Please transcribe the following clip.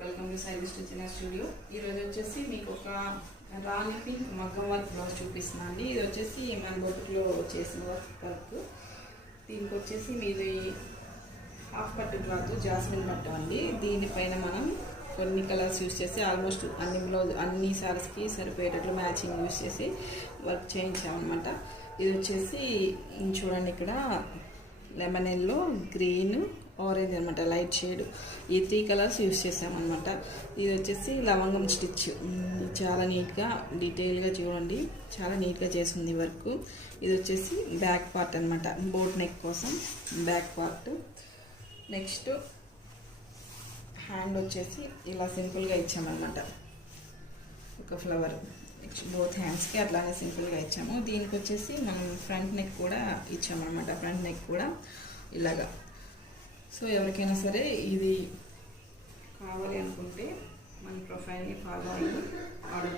Welcome to Sai చిన్న studio. ఈరోజు వచ్చేసి మీకు ఒక రాణి పింక్ మగ్గం వర్క్ బ్లౌజ్ చూపిస్తున్నాను అండి. ఇది వచ్చేసి మన బొట్టులో చేసిన వర్క్. దీనికి వచ్చేసి మీది హాఫ్ పట్టు క్లాత్ జాస్మిన్ పట్టు అండి. దీనిపైన మనం కొన్ని కలర్స్ యూస్ చేసి ఆల్మోస్ట్ అన్ని బ్లౌజ్ అన్ని సారీస్కి సరిపోయేటట్లు మ్యాచింగ్ యూస్ చేసి వర్క్ చేయించామన్నమాట. ఇది వచ్చేసి చూడండి, ఇక్కడ లెమన్ ఎల్లో, గ్రీన్, ఆరెంజ్ అనమాట, లైట్ షేడ్. ఈ 3 కలర్స్ యూస్ చేసామన్నమాట. ఇది వచ్చేసి లవంగం స్టిచ్. చాలా నీట్గా డీటెయిల్గా చూడండి, చాలా నీట్గా చేసింది వర్క్. ఇది వచ్చేసి బ్యాక్ పార్ట్ అనమాట, బోట్ నెక్ కోసం బ్యాక్ పార్ట్. నెక్స్ట్ హ్యాండ్ వచ్చేసి ఇలా సింపుల్గా ఇచ్చామన్నమాట, ఒక ఫ్లవర్. నెక్స్ట్ బోత్ హ్యాండ్స్కి అట్లానే సింపుల్గా ఇచ్చాము. దీనికి వచ్చేసి మనం ఫ్రంట్ నెక్ కూడా ఇచ్చామన్నమాట. ఫ్రంట్ నెక్ కూడా ఇలాగా. సో ఎవరికైనా సరే ఇది కావాలి అనుకుంటే మన ప్రొఫైల్ని ఫాలో అయ్యి ఆర్డర్